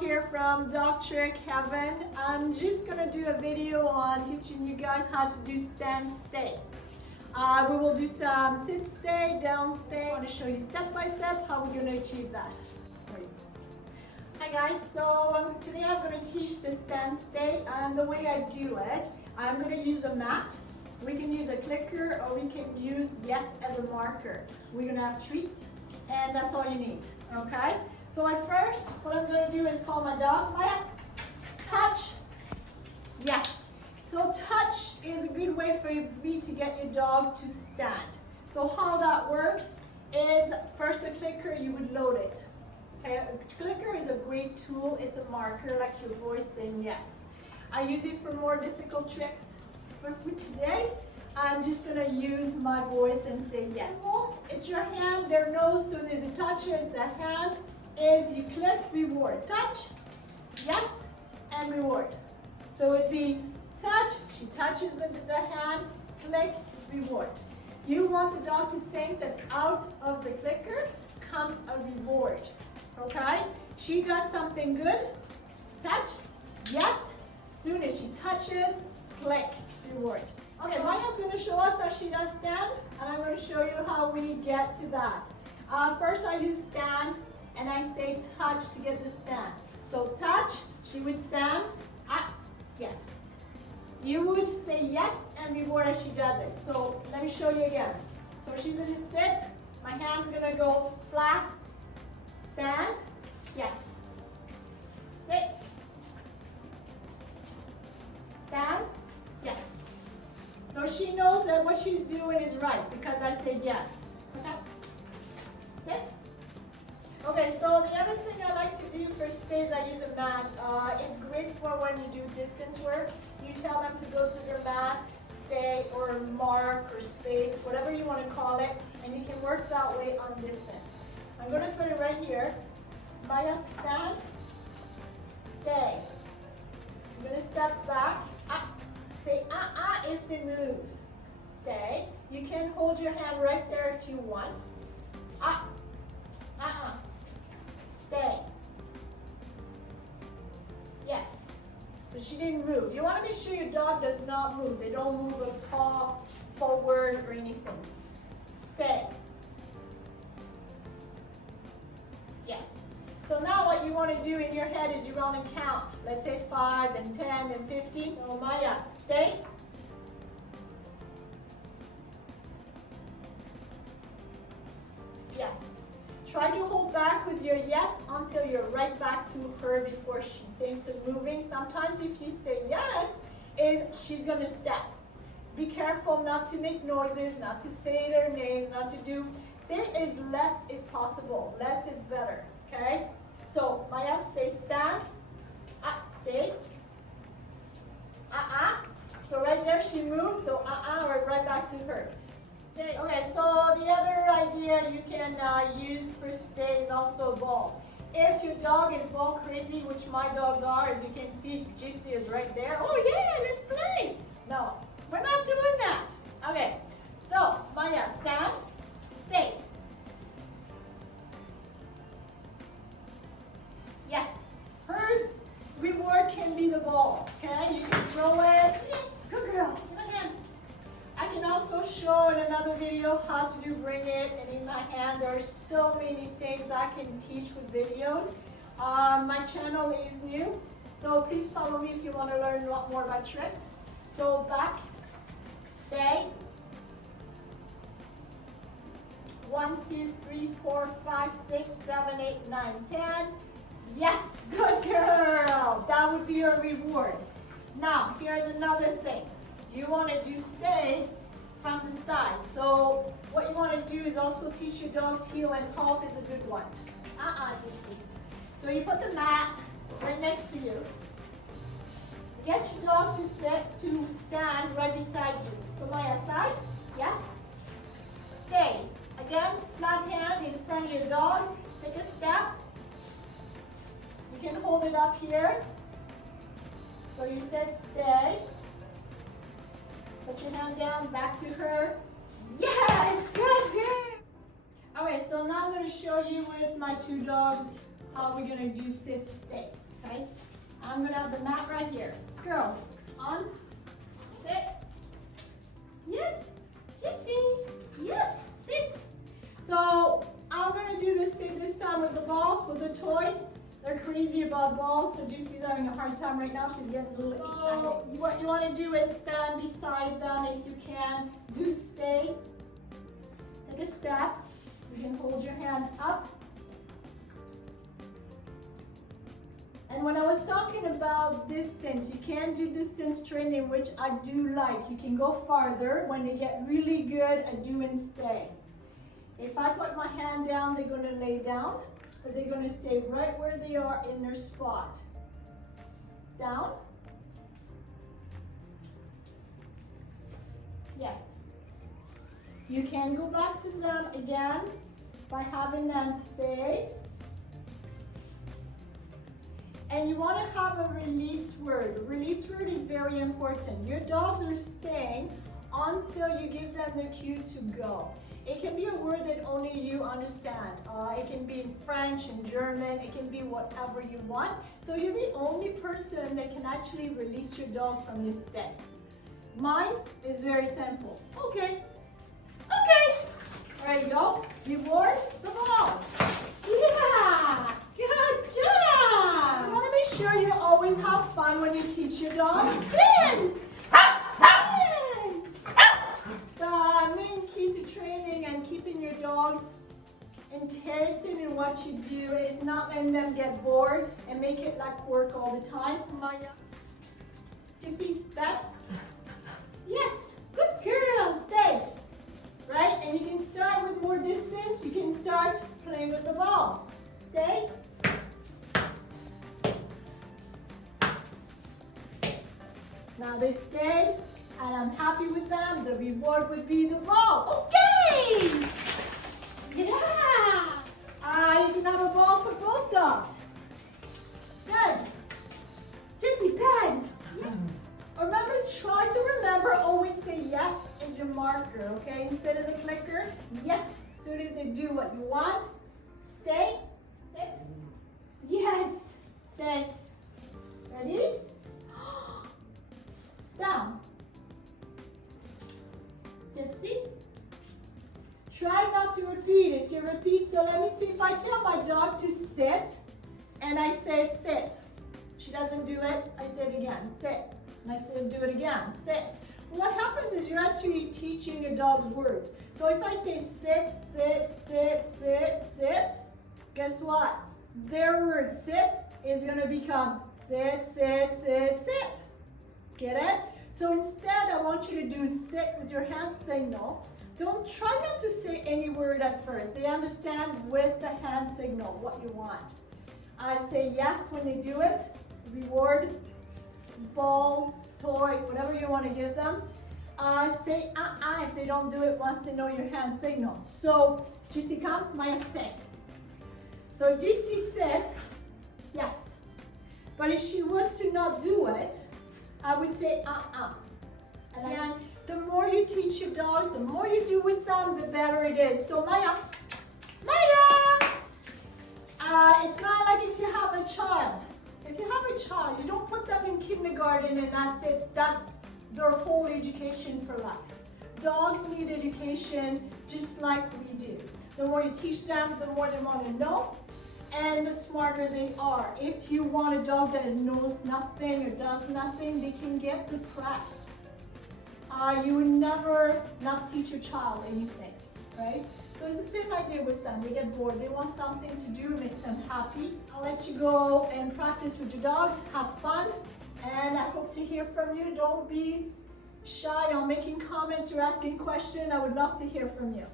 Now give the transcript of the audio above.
here from Dog Trick Heaven. I'm just gonna do a video on teaching you guys how to do stand stay. We will do some sit stay, down stay. I want to show you step by step how we're gonna achieve that. Hi guys, so today I'm gonna teach the stand stay, and the way I do it, I'm gonna use a mat. We can use a clicker or we can use yes as a marker. We're gonna have treats and that's all you need, okay? So at first, what I'm going to do is call my dog, Maya, touch, yes. So touch is a good way for me to get your dog to stand. So how that works is first the clicker, you would load it. Okay, a clicker is a great tool. It's a marker like your voice saying yes. I use it for more difficult tricks, but for today, I'm just going to use my voice and say yes. It's your hand, their nose, soon as it touches the hand, is you click, reward, touch, yes, and reward. So it'd be touch, she touches the hand, click, reward. You want the dog to think that out of the clicker comes a reward, okay? She does something good, touch, yes, soon as she touches, click, reward. Okay, Maya's going to show us how she does stand, and I'm going to show you how we get to that. First I use stand, and I say touch to get the stand. So touch, she would stand, yes. You would say yes and reward as she does it. So let me show you again. So she's going to sit, my hand's going to go flat, stand, yes. Sit, stand, yes. So she knows that what she's doing is right because I said yes. Okay? Sit. Okay, so the other thing I like to do for stays, I use a mat. It's great for when you do distance work. You tell them to go to their mat, stay, or mark, or space, whatever you want to call it, and you can work that way on distance. I'm going to put it right here. Maya, stand, stay. I'm going to step back, say if they move. Stay. You can hold your hand right there if you want. Stay. Yes. So she didn't move. You want to be sure your dog does not move. They don't move a paw forward or anything. Stay. Yes. So now what you want to do in your head is you want to count. Let's say 5 and 10 and 15. So Maya, stay. Yes. Try to hold back with your yes until you're right back to her before she thinks of moving. Sometimes if you say yes, she's going to step. Be careful not to make noises, not to say their names, not to do. Say as less as possible. Less is better. Okay? So Maya, stay, stand. Stay. So right there she moves, so right back to her. Stay. Okay, so the other idea you can use for stay is also ball. If your dog is ball crazy, which my dogs are, as you can see, Gypsy is right there. Oh yeah, let's play. No, we're not doing that. Okay, so Maya, stand, stay. Yes, her reward can be the ball, okay? You can throw it. Good girl, give my hand. I can also show in another video how to do bring it and in my hand. There are so many things I can teach with videos. My channel is new, so please follow me if you want to learn a lot more about tricks. So back, stay. 1, 2, 3, 4, 5, 6, 7, 8, 9, 10. Yes, good girl. That would be your reward. Now, here's another thing. You want to do stay from the side. So what you want to do is also teach your dogs heel and halt is a good one. Gypsy. So you put the mat right next to you. Get your dog to stand right beside you. So Maya, side, yes. Stay. Again, flat hand in front of your dog. Take a step. You can hold it up here. So you said stay. Put your hand down, back to her. Yes, good, good. All right, so now I'm going to show you with my two dogs how we're going to do sit, stay. Okay? I'm gonna have the mat right here. Girls, on, sit. Yes, Gypsy. Yes, sit. So I'm gonna do this thing this time with the ball, with the toy. They're crazy about balls, so Gypsy's having a hard time right now. She's getting a little excited. What you want to do is stand beside them if you can. Do stay. Take a step. You can hold your hand up. And when I was talking about distance, you can do distance training, which I do like. You can go farther when they get really good at doing stay. If I put my hand down, they're going to lay down, but they're going to stay right where they are in their spot. Down. Yes. You can go back to them again by having them stay. And you want to have a release word. A release word is very important. Your dogs are staying until you give them the cue to go. It can be a word that only you understand. It can be in French, in German, it can be whatever you want. So you're the only person that can actually release your dog from your stay. Mine is very simple. Okay. Okay. There you go. Reward the ball. Yeah. Good job. You want to make sure you always have fun when you teach your dogs. Spin. The main key to training and keeping your dogs interested in what you do is not letting them get bored and make it like work all the time. Maya. Gypsy, back. Yes, good girl, stay. Right, and you can start with more distance. You can start playing with the ball. Stay. Now they stay, and I'm happy with them. The reward would be the ball. Okay! Yeah! You can have a ball for both dogs. Good. Gypsy, good. Remember, try to remember, always say yes as your marker, okay? Instead of the clicker, yes, as soon as they do what you want. Stay. Sit. Yes. Stay. Ready? Down. Gypsy. Try not to repeat. If you repeat, so let me see if I tell my dog to sit and I say sit. She doesn't do it, I say it again, sit. And I say do it again, sit. What happens is you're actually teaching your dog's words. So if I say sit, sit, sit, sit, sit, guess what? Their word sit is going to become sit, sit, sit, sit. Get it? So instead, I want you to do sit with your hand signal. Try not to say any word at first. They understand with the hand signal what you want. I say yes when they do it. Reward, ball, toy, whatever you want to give them. Say if they don't do it once they know your hand signal. So, Gypsy come, Maya stay. So Gypsy sit, yes. But if she was to not do it, I would say And again, the more you teach your dogs, the more you do with them, the better it is. So Maya, it's kind of like if you have a child. If you have a child, you don't put them in kindergarten and that's it. That's their whole education for life. Dogs need education just like we do. The more you teach them, the more they want to know, and the smarter they are. If you want a dog that knows nothing or does nothing, they can get depressed. You would never not teach your child anything, right? So it's the same idea with them. They get bored. They want something to do, makes them happy. I'll let you go and practice with your dogs. Have fun. And I hope to hear from you. Don't be shy on making comments or asking questions. I would love to hear from you.